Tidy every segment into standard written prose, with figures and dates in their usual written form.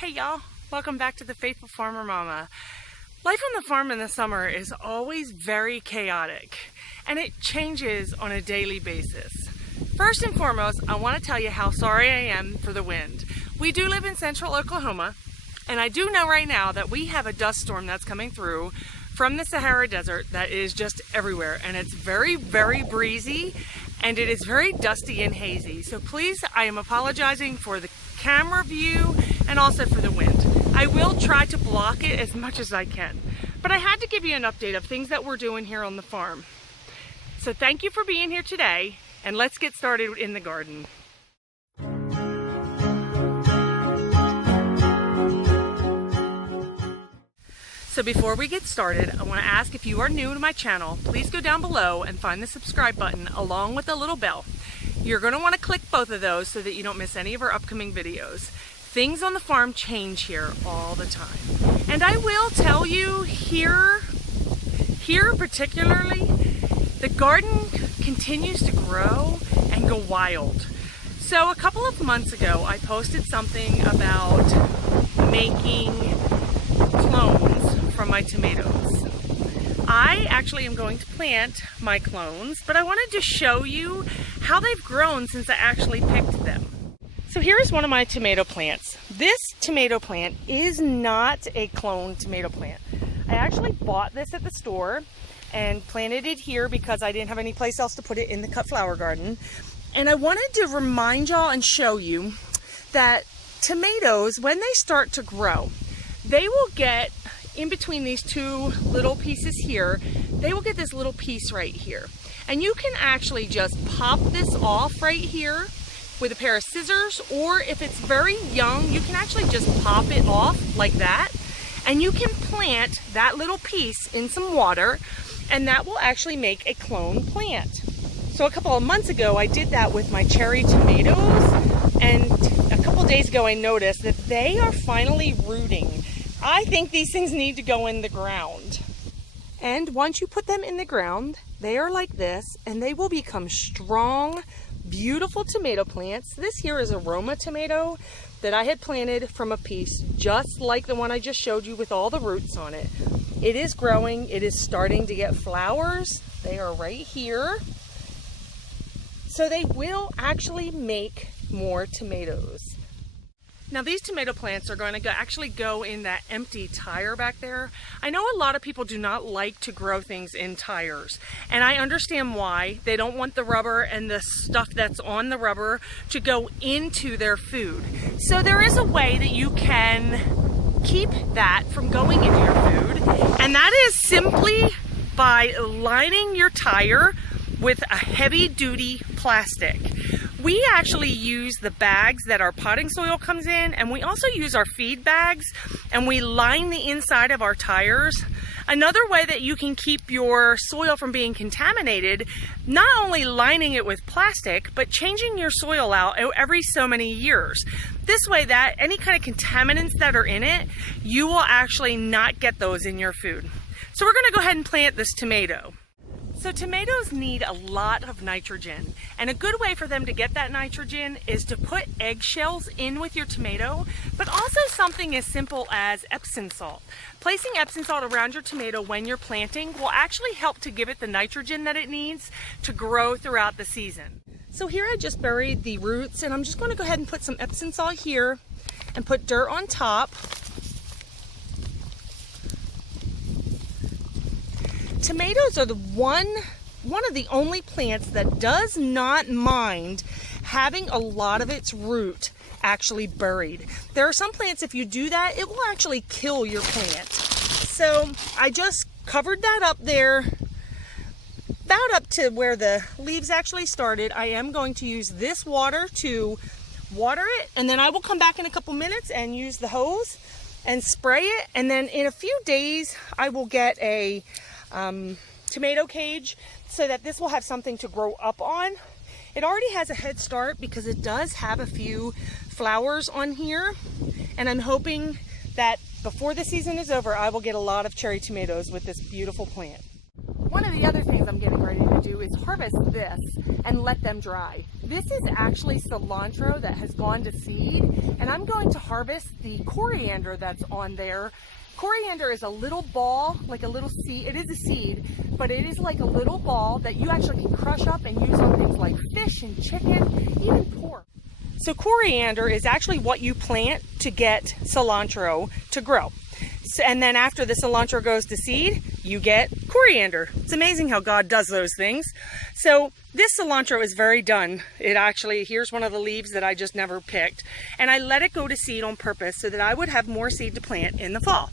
Hey y'all, welcome back to the Faithful Farmer Momma. Life on the farm in the summer is always very chaotic and it changes on a daily basis. First and foremost, I want to tell you how sorry I am for the wind. We do live in central Oklahoma and I do know right now that we have a dust storm that's coming through from the Sahara Desert that is just everywhere, and it's very, very breezy and it is very dusty and hazy. So please, I am apologizing for the camera view and also for the wind. I will try to block it as much as I can, but I had to give you an update of things that we're doing here on the farm. So thank you for being here today, and let's get started in the garden. So before we get started, I want to ask, if you are new to my channel, please go down below and find the subscribe button along with the little bell. You're going to want to click both of those so that you don't miss any of our upcoming videos. Things on the farm change here all the time. And I will tell you, here particularly, the garden continues to grow and go wild. So a couple of months ago, I posted something about making clones from my tomatoes. I actually am going to plant my clones, but I wanted to show you how they've grown since I actually picked them. So here is one of my tomato plants. This tomato plant is not a clone tomato plant. I actually bought this at the store and planted it here because I didn't have any place else to put it in the cut flower garden. And I wanted to remind y'all and show you that tomatoes, when they start to grow, they will get in between these two little pieces here, they will get this little piece right here. And you can actually just pop this off right here with a pair of scissors, or if it's very young, you can actually just pop it off like that. And you can plant that little piece in some water, and that will actually make a clone plant. So a couple of months ago, I did that with my cherry tomatoes, and a couple of days ago, I noticed that they are finally rooting. I think these things need to go in the ground. And once you put them in the ground, they are like this, and they will become strong, beautiful tomato plants. This here is a Roma tomato that I had planted from a piece just like the one I just showed you with all the roots on it. It is growing. It is starting to get flowers. They are right here. So they will actually make more tomatoes. Now these tomato plants are going to actually go in that empty tire back there. I know a lot of people do not like to grow things in tires, and I understand why. They don't want the rubber and the stuff that's on the rubber to go into their food. So there is a way that you can keep that from going into your food, and that is simply by lining your tire with a heavy-duty plastic. We actually use the bags that our potting soil comes in, and we also use our feed bags, and we line the inside of our tires. Another way that you can keep your soil from being contaminated, not only lining it with plastic, but changing your soil out every so many years. This way that any kind of contaminants that are in it, you will actually not get those in your food. So we're going to go ahead and plant this tomato. So tomatoes need a lot of nitrogen, and a good way for them to get that nitrogen is to put eggshells in with your tomato, but also something as simple as Epsom salt. Placing Epsom salt around your tomato when you're planting will actually help to give it the nitrogen that it needs to grow throughout the season. So here I just buried the roots, and I'm just going to go ahead and put some Epsom salt here and put dirt on top. Tomatoes are the one of the only plants that does not mind having a lot of its root actually buried. There are some plants, if you do that, it will actually kill your plant. So I just covered that up there, about up to where the leaves actually started. I am going to use this water to water it, and then I will come back in a couple minutes and use the hose and spray it. And then in a few days, I will get a tomato cage so that this will have something to grow up on. It already has a head start because it does have a few flowers on here, and I'm hoping that before the season is over, I will get a lot of cherry tomatoes with this beautiful plant. One of the other things I'm getting ready to do is harvest this and let them dry. This is actually cilantro that has gone to seed, and I'm going to harvest the coriander that's on there. Coriander is a little ball, like a little seed. It is a seed, but it is like a little ball that you actually can crush up and use on things like fish and chicken, even pork. So coriander is actually what you plant to get cilantro to grow. And then after the cilantro goes to seed, you get coriander. It's amazing how God does those things. So this cilantro is very done. It actually, here's one of the leaves that I just never picked. And I let it go to seed on purpose so that I would have more seed to plant in the fall.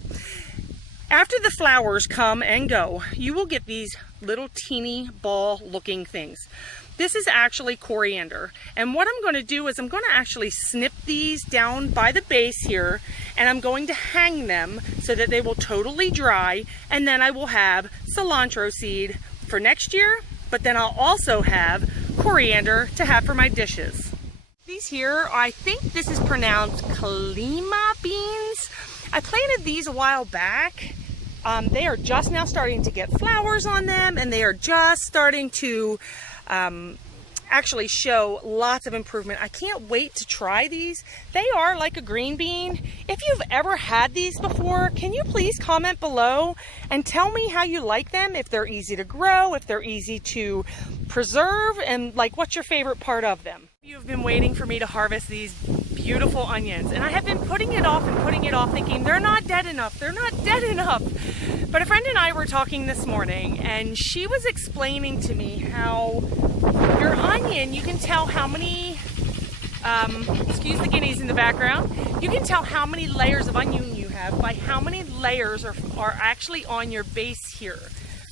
After the flowers come and go, you will get these little teeny ball looking things. This is actually coriander, and what I'm going to do is I'm going to actually snip these down by the base here, and I'm going to hang them so that they will totally dry, and then I will have cilantro seed for next year, but then I'll also have coriander to have for my dishes. These here, I think this is pronounced kalima beans. I planted these a while back. They are just now starting to get flowers on them, and they are just starting to actually show lots of improvement. I can't wait to try these. They are like a green bean. If you've ever had these before, can you please comment below and tell me how you like them, if they're easy to grow, if they're easy to preserve, and like what's your favorite part of them. You've been waiting for me to harvest these beautiful onions, and I have been putting it off and putting it off, thinking they're not dead enough, they're not dead enough. But a friend and I were talking this morning, and she was explaining to me how your onion, you can tell how many, excuse the guineas in the background, you can tell how many layers of onion you have by how many layers are actually on your base here.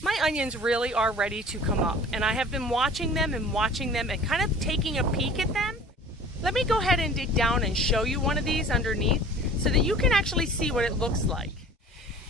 My onions really are ready to come up, and I have been watching them and kind of taking a peek at them. Let me go ahead and dig down and show you one of these underneath so that you can actually see what it looks like.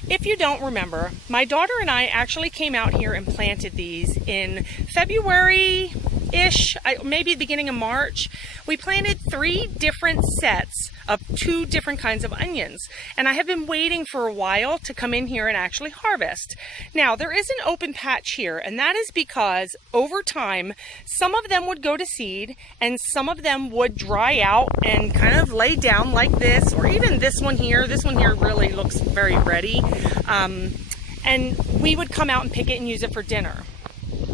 If you don't remember, my daughter and I actually came out here and planted these in February-ish, maybe the beginning of March. We planted 3 different sets of 2 different kinds of onions, and I have been waiting for a while to come in here and actually harvest. Now, there is an open patch here, and that is because over time, some of them would go to seed, and some of them would dry out and kind of lay down like this, or even this one here. This one here really looks very ready, and we would come out and pick it and use it for dinner.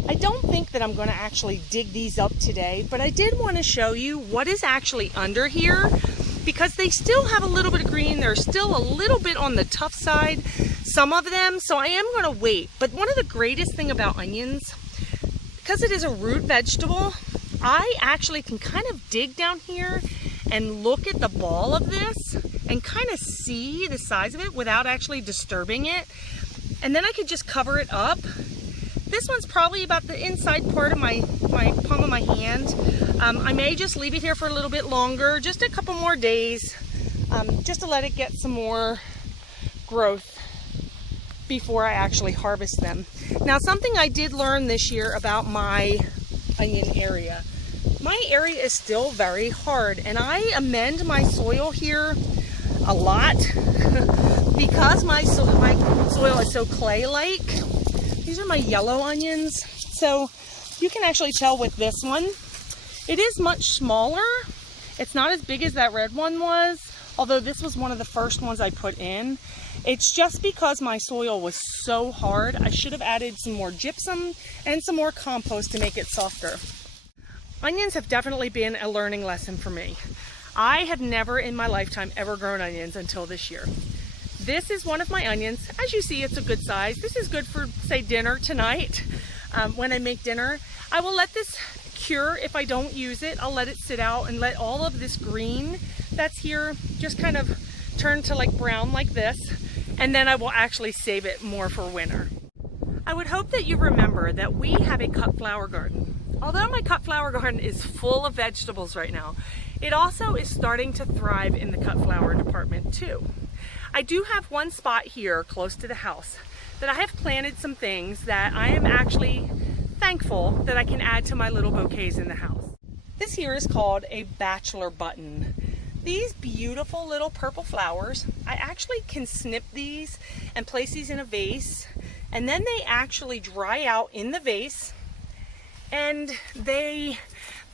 I don't think that I'm going to actually dig these up today, but I did want to show you what is actually under here, because they still have a little bit of green. They're still a little bit on the tough side, some of them, so I am going to wait. But one of the greatest thing about onions, because it is a root vegetable, I actually can kind of dig down here and look at the ball of this and kind of see the size of it without actually disturbing it. And then I could just cover it up. This one's probably about the inside part of my palm of my hand. I may just leave it here for a little bit longer, just a couple more days, just to let it get some more growth before I actually harvest them. Now, something I did learn this year about my onion area. My area is still very hard, and I amend my soil here a lot because my soil is so clay-like. These are my yellow onions. So you can actually tell with this one, it is much smaller. It's not as big as that red one was, although this was one of the first ones I put in. It's just because my soil was so hard. I should have added some more gypsum and some more compost to make it softer. Onions have definitely been a learning lesson for me. I have never in my lifetime ever grown onions until this year. This is one of my onions. As you see, it's a good size. This is good for, say, dinner tonight. When I make dinner, I will let this cure. If I don't use it, I'll let it sit out and let all of this green that's here just kind of turn to like brown like this. And then I will actually save it more for winter. I would hope that you remember that we have a cut flower garden. Although my cut flower garden is full of vegetables right now, it also is starting to thrive in the cut flower department too. I do have one spot here close to the house that I have planted some things that I am actually thankful that I can add to my little bouquets in the house. This here is called a bachelor button. These beautiful little purple flowers, I actually can snip these and place these in a vase, and then they actually dry out in the vase, and they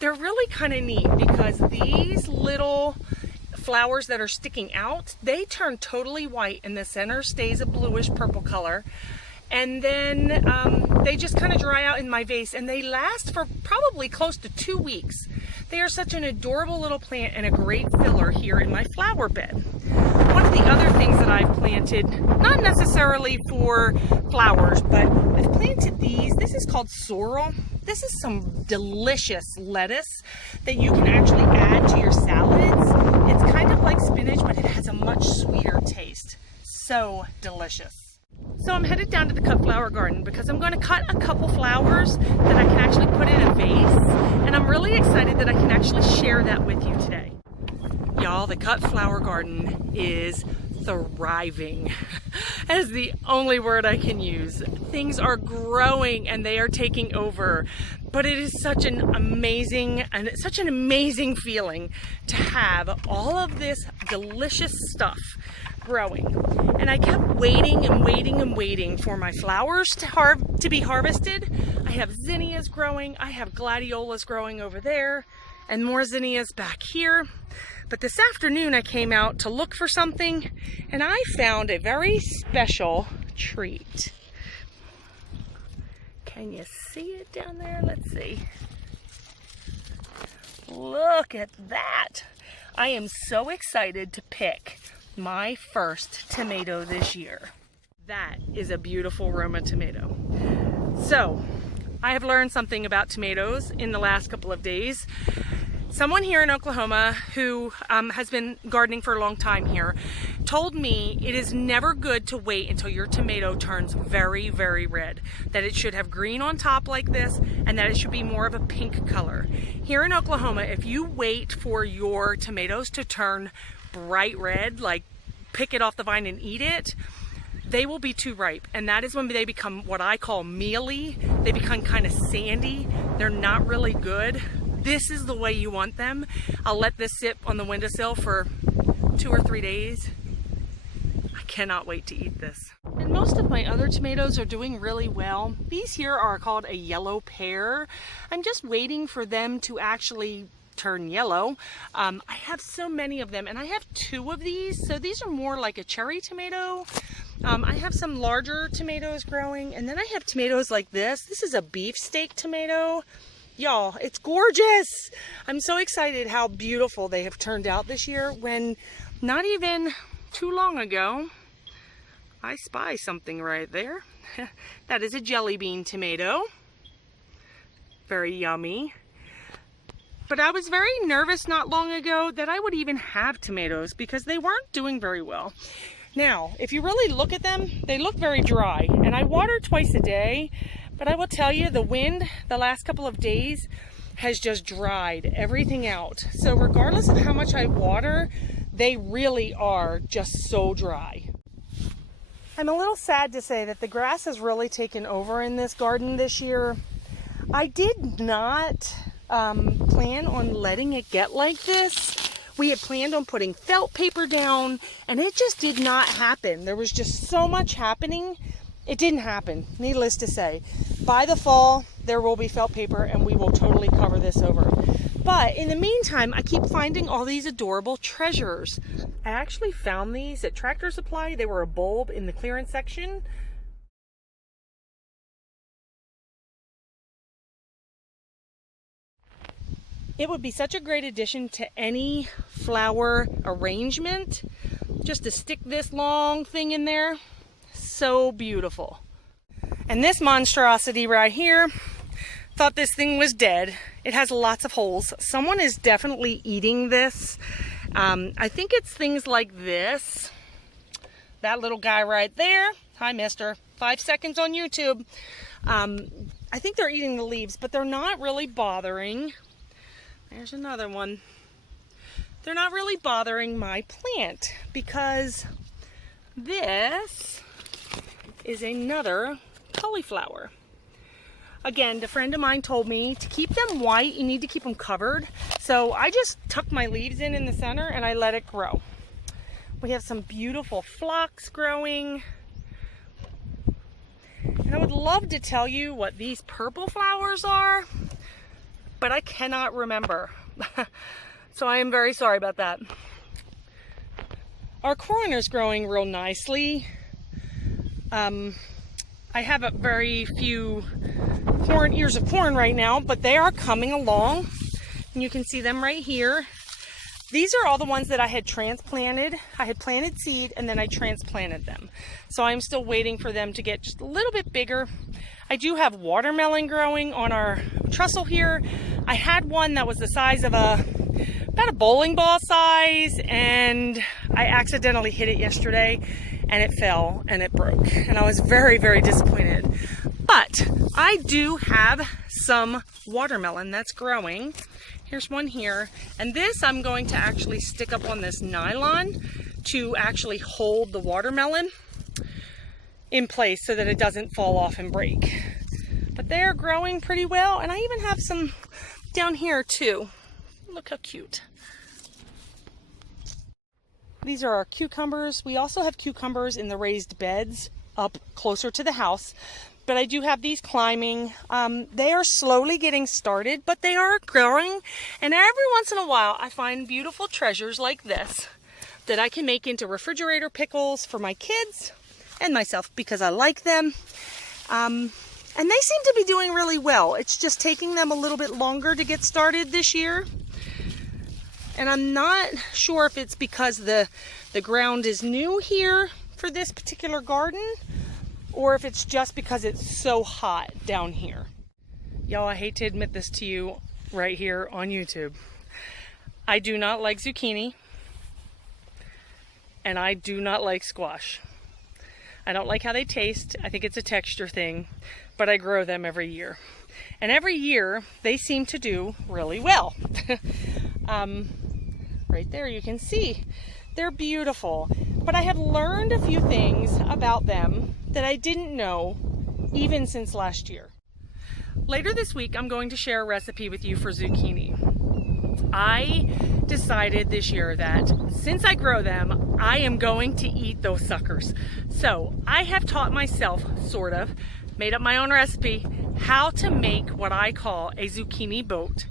they're really kind of neat because these little flowers that are sticking out, they turn totally white and the center stays a bluish purple color. And then they just kind of dry out in my vase, and they last for probably close to 2 weeks. They are such an adorable little plant and a great filler here in my flower bed. One of the other things that I've planted, not necessarily for flowers, but I've planted these. This is called sorrel. This is some delicious lettuce that you can actually add to your salads. It's kind of like spinach, but it has a much sweeter taste. So delicious. So I'm headed down to the cut flower garden because I'm going to cut a couple flowers that I can actually put in a vase, and I'm really excited that I can actually share that with you today. Y'all, the cut flower garden is thriving. That is the only word I can use. Things are growing and they are taking over, but it is such an amazing feeling to have all of this delicious stuff growing. And I kept waiting and waiting and waiting for my flowers to be harvested. I have zinnias growing, I have gladiolas growing over there, and more zinnias back here. But this afternoon I came out to look for something, and I found a very special treat. Can you see it down there? Let's see. Look at that. I am so excited to pick my first tomato this year. That is a beautiful Roma tomato. So, I have learned something about tomatoes in the last couple of days. Someone here in Oklahoma who has been gardening for a long time here told me it is never good to wait until your tomato turns very, very red. That it should have green on top like this, and that it should be more of a pink color. Here in Oklahoma, if you wait for your tomatoes to turn bright red, like pick it off the vine and eat it, they will be too ripe, and that is when they become what I call mealy. They become kind of sandy. They're not really good. This is the way you want them. I'll let this sit on the windowsill for 2 or 3 days. I cannot wait to eat this. And most of my other tomatoes are doing really well. These here are called a yellow pear. I'm just waiting for them to actually turn yellow. I have so many of them, and I have 2 of these, so these are more like a cherry tomato. I have some larger tomatoes growing, and then I have tomatoes like this. This is a beefsteak tomato. Y'all, it's gorgeous. I'm so excited how beautiful they have turned out this year, when not even too long ago, I spy something right there. That is a jelly bean tomato. Very yummy. But I was very nervous not long ago that I would even have tomatoes because they weren't doing very well. Now, if you really look at them, they look very dry, and I water twice a day. But I will tell you, the wind the last couple of days has just dried everything out. So regardless of how much I water, they really are just so dry. I'm a little sad to say that the grass has really taken over in this garden this year. I did not plan on letting it get like this. We had planned on putting felt paper down, and it just did not happen. There was just so much happening. It didn't happen, needless to say. By the fall, there will be felt paper, and we will totally cover this over. But in the meantime, I keep finding all these adorable treasures. I actually found these at Tractor Supply. They were a bulb in the clearance section. It would be such a great addition to any flower arrangement, just to stick this long thing in there. So beautiful. And this monstrosity right here, thought this thing was dead. It has lots of holes. Someone is definitely eating this. I think it's things like this. That little guy right there. Hi, mister. 5 seconds on YouTube. I think they're eating the leaves, but they're not really bothering. There's another one. They're not really bothering my plant because this is another cauliflower. Again, a friend of mine told me to keep them white, you need to keep them covered. So I just tucked my leaves in the center and I let it grow. We have some beautiful phlox growing. And I would love to tell you what these purple flowers are, but I cannot remember. So I am very sorry about that. Our corn is growing real nicely. I have a very few ears of corn right now, but they are coming along. And you can see them right here. These are all the ones that I had transplanted. I had planted seed and then I transplanted them. So I'm still waiting for them to get just a little bit bigger. I do have watermelon growing on our trestle here. I had one that was the size of about a bowling ball size, and I accidentally hit it yesterday and it fell and it broke. And I was very, very disappointed. But I do have some watermelon that's growing. Here's one here, and this I'm going to actually stick up on this nylon to actually hold the watermelon in place so that it doesn't fall off and break. But they're growing pretty well, and I even have some down here too. Look how cute. These are our cucumbers. We also have cucumbers in the raised beds up closer to the house. But I do have these climbing. They are slowly getting started, but they are growing. And every once in a while, I find beautiful treasures like this that I can make into refrigerator pickles for my kids and myself because I like them. And they seem to be doing really well. It's just taking them a little bit longer to get started this year. And I'm not sure if it's because the ground is new here for this particular garden, or if it's just because it's so hot down here. Y'all, I hate to admit this to you right here on YouTube. I do not like zucchini, and I do not like squash. I don't like how they taste. I think it's a texture thing, but I grow them every year. And every year, they seem to do really well. Right there, you can see. They're beautiful. But I have learned a few things about them that I didn't know even since last year. Later this week, I'm going to share a recipe with you for zucchini. I decided this year that since I grow them, I am going to eat those suckers. So I have taught myself, sort of, made up my own recipe, how to make what I call a zucchini boat.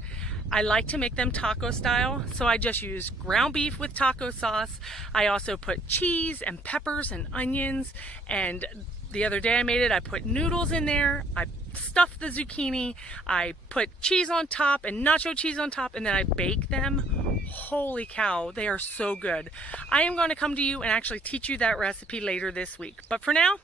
I like to make them taco style, so I just use ground beef with taco sauce. I also put cheese and peppers and onions, and the other day I made it, I put noodles in there, I stuffed the zucchini, I put cheese on top and nacho cheese on top, and then I bake them. Holy cow, they are so good. I am going to come to you and actually teach you that recipe later this week. But for now,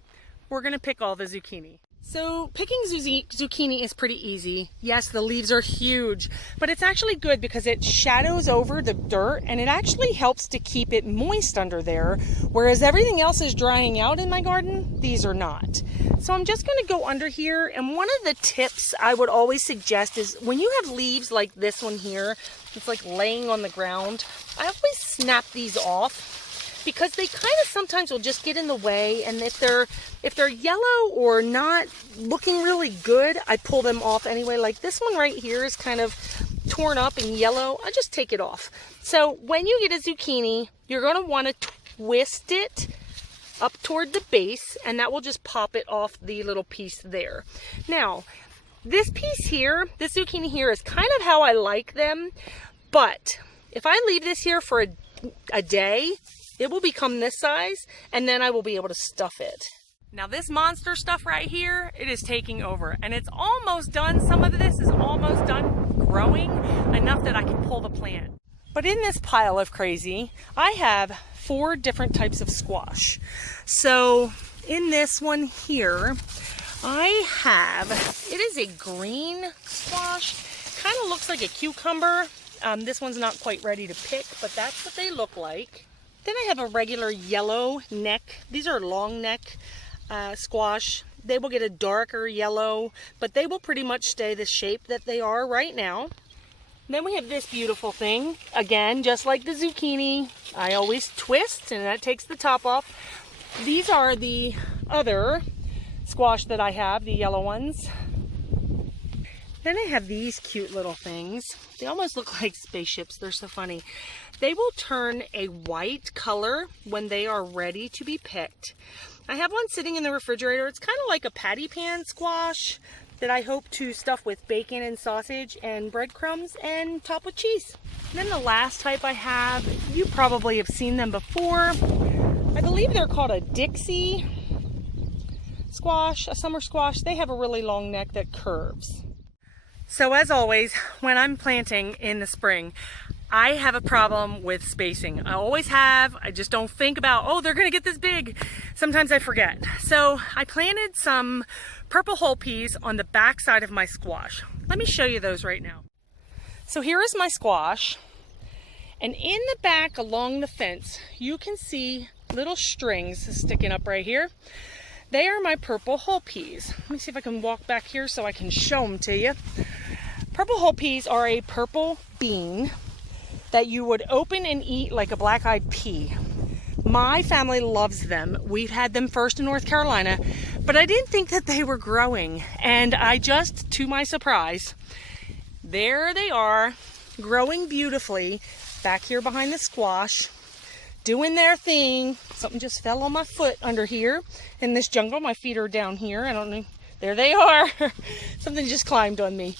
we're going to pick all the zucchini. So picking zucchini is pretty easy. Yes, the leaves are huge, but it's actually good because it shadows over the dirt and it actually helps to keep it moist under there, whereas everything else is drying out in my garden, these are not. So I'm just going to go under here, and one of the tips I would always suggest is when you have leaves like this one here, it's like laying on the ground, I always snap these off, because they kind of sometimes will just get in the way, and if they're yellow or not looking really good, I pull them off anyway. Like this one right here is kind of torn up and yellow. I just take it off. So when you get a zucchini, you're going to want to twist it up toward the base, and that will just pop it off the little piece there. Now, this piece here, this zucchini here, is kind of how I like them, but if I leave this here for a day, it will become this size, and then I will be able to stuff it. Now this monster stuff right here, it is taking over, and it's almost done. Some of this is almost done growing enough that I can pull the plant. But in this pile of crazy, I have 4 different types of squash. So in this one here, I have, it is a green squash, kind of looks like a cucumber. This one's not quite ready to pick, but that's what they look like. Then I have a regular yellow neck. These are long neck squash. They will get a darker yellow, but they will pretty much stay the shape that they are right now. Then we have this beautiful thing. Again, just like the zucchini, I always twist, and that takes the top off. These are the other squash that I have, the yellow ones. Then I have these cute little things. They almost look like spaceships. They're so funny. They will turn a white color when they are ready to be picked. I have one sitting in the refrigerator. It's kind of like a patty pan squash. that I hope to stuff with bacon and sausage and breadcrumbs and top with cheese. And then the last type I have, you probably have seen them before. I believe they're called a Dixie squash, a summer squash. They have a really long neck that curves. So as always, when I'm planting in the spring, I have a problem with spacing. I always have. I just don't think about, oh, they're gonna get this big. Sometimes I forget. So I planted some purple whole peas on the back side of my squash. Let me show you those right now. So here is my squash. And in the back along the fence, you can see little strings sticking up right here. They are my purple whole peas. Let me see if I can walk back here so I can show them to you. Purple whole peas are a purple bean that you would open and eat like a black-eyed pea. My family loves them. We've had them first in North Carolina, but I didn't think that they were growing. And I just, to my surprise, there they are, growing beautifully back here behind the squash, doing their thing. Something just fell on my foot under here in this jungle. My feet are down here. I don't know. There they are. Something just climbed on me.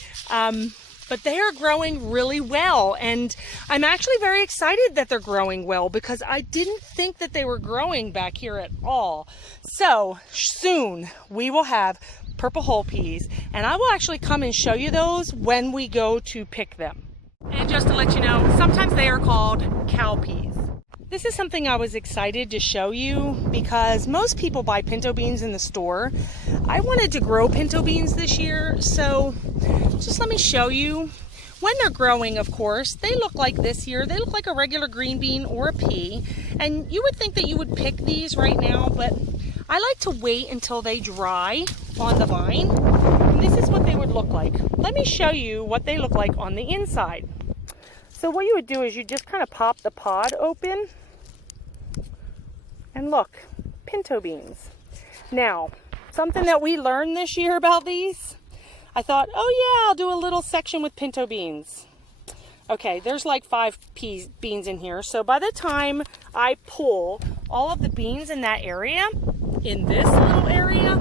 But they are growing really well, and I'm actually very excited that they're growing well because I didn't think that they were growing back here at all. So soon we will have purple whole peas, and I will actually come and show you those when we go to pick them. And just to let you know, sometimes they are called cow peas. This is something I was excited to show you because most people buy pinto beans in the store. I wanted to grow pinto beans this year, so just let me show you. When they're growing, of course, they look like this here. They look like a regular green bean or a pea. And you would think that you would pick these right now, but I like to wait until they dry on the vine. And this is what they would look like. Let me show you what they look like on the inside. So what you would do is you just kind of pop the pod open. And look, pinto beans. Now, something that we learned this year about these, I thought, oh yeah, I'll do a little section with pinto beans. Okay, there's like 5 beans in here. So by the time I pull all of the beans in that area, in this little area,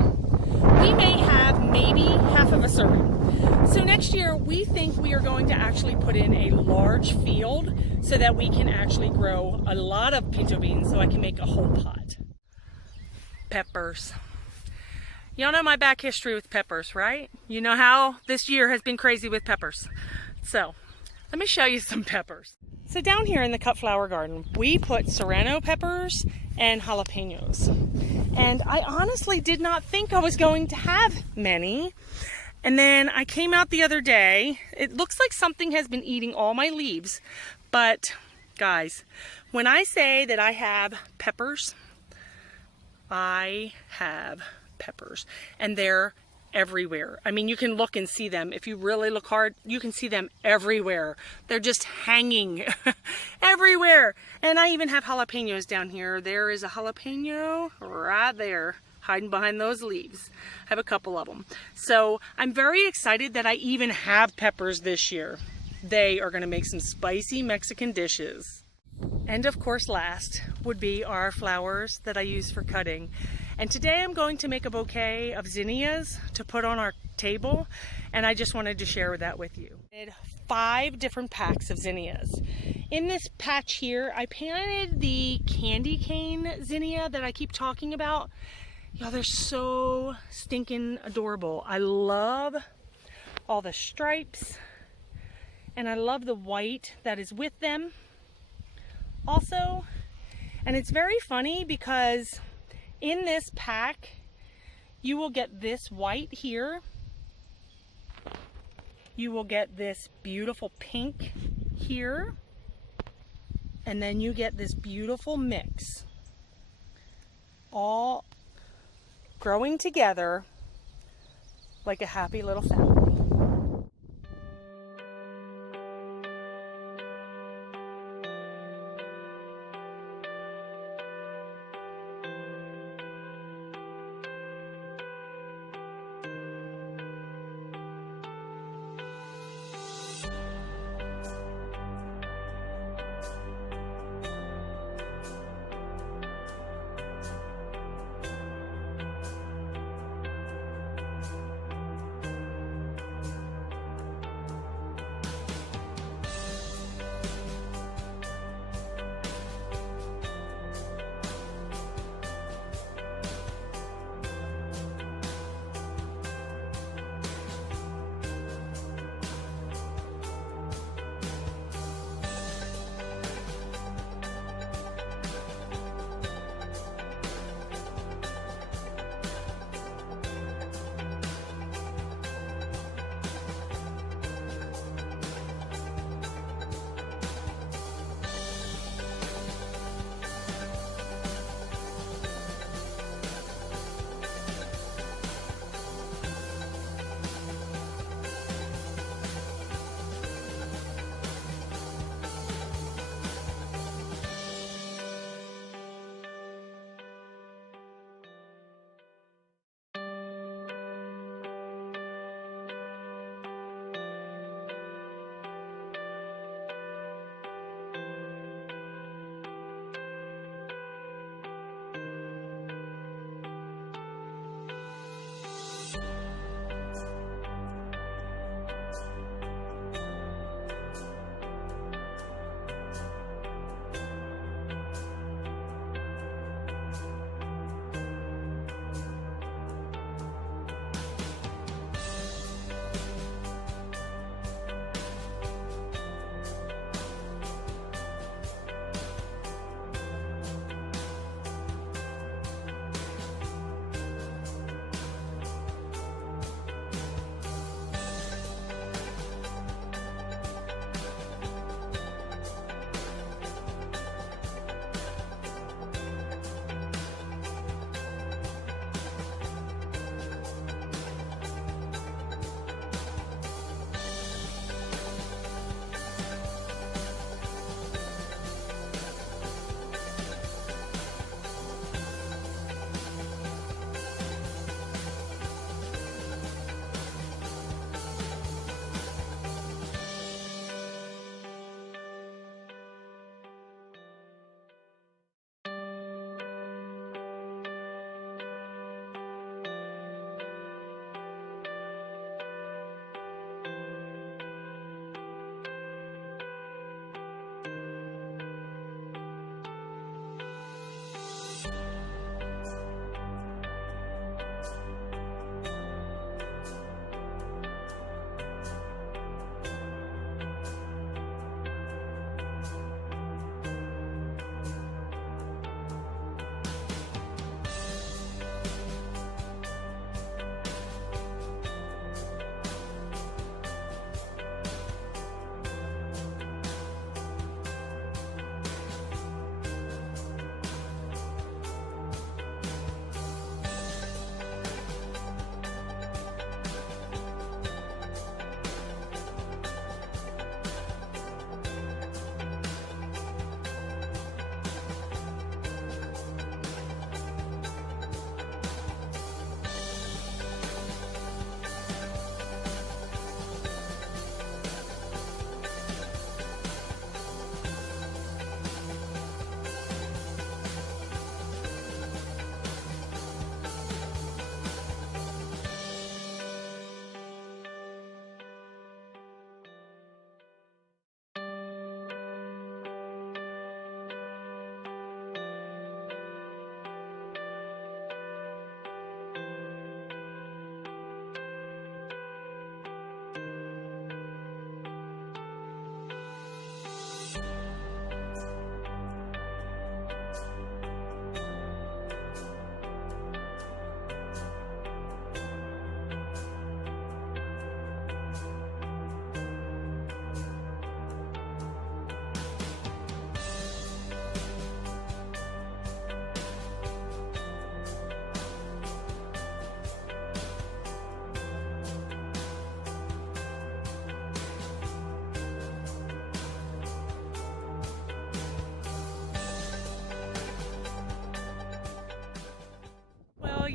we may have maybe half of a serving. So next year, we think we are going to actually put in a large field so that we can actually grow a lot of pinto beans so I can make a whole pot. Peppers. Y'all know my back history with peppers, right? You know how this year has been crazy with peppers. So let me show you some peppers. So down here in the cut flower garden, we put serrano peppers and jalapenos. And I honestly did not think I was going to have many. And then I came out the other day. It looks like something has been eating all my leaves. But guys, when I say that I have peppers, I have peppers. And they're everywhere. I mean, you can look and see them. If you really look hard, you can see them everywhere. They're just hanging everywhere. And I even have jalapenos down here. There is a jalapeno right there, hiding behind those leaves. I have a couple of them. So I'm very excited that I even have peppers this year. They are going to make some spicy Mexican dishes. And of course, last would be our flowers that I use for cutting. And today I'm going to make a bouquet of zinnias to put on our table, and I just wanted to share that with you. I did 5 different packs of zinnias. In this patch here, I planted the candy cane zinnia that I keep talking about. Y'all, they're so stinking adorable. I love all the stripes, and I love the white that is with them also. And it's very funny because in this pack, you will get this white here. You will get this beautiful pink here. And then you get this beautiful mix. All growing together like a happy little family.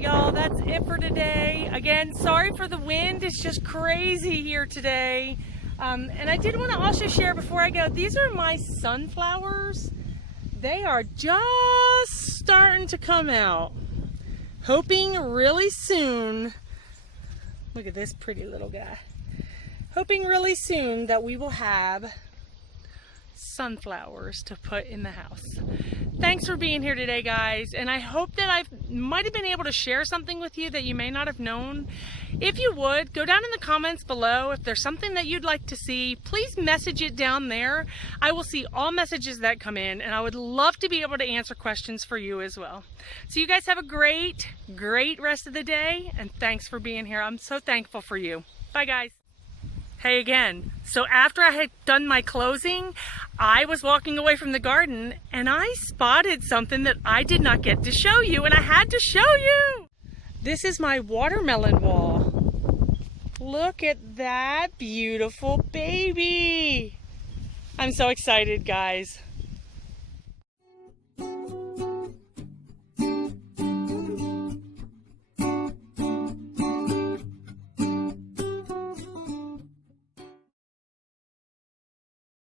y'all, that's it for today. Again, sorry for the wind. It's just crazy here today. And I did want to also share before I go, these are my sunflowers. They are just starting to come out. Hoping really soon, look at this pretty little guy. Hoping really soon that we will have sunflowers to put in the house. Thanks for being here today, guys, and I hope that I might have been able to share something with you that you may not have known. If you would, go down in the comments below. If there's something that you'd like to see, please message it down there. I will see all messages that come in, and I would love to be able to answer questions for you as well. So you guys have a great rest of the day, and thanks for being here. I'm so thankful for you. Bye, guys. Hey again, so after I had done my closing, I was walking away from the garden and I spotted something that I did not get to show you, and I had to show you. This is my watermelon wall. Look at that beautiful baby. I'm so excited, guys.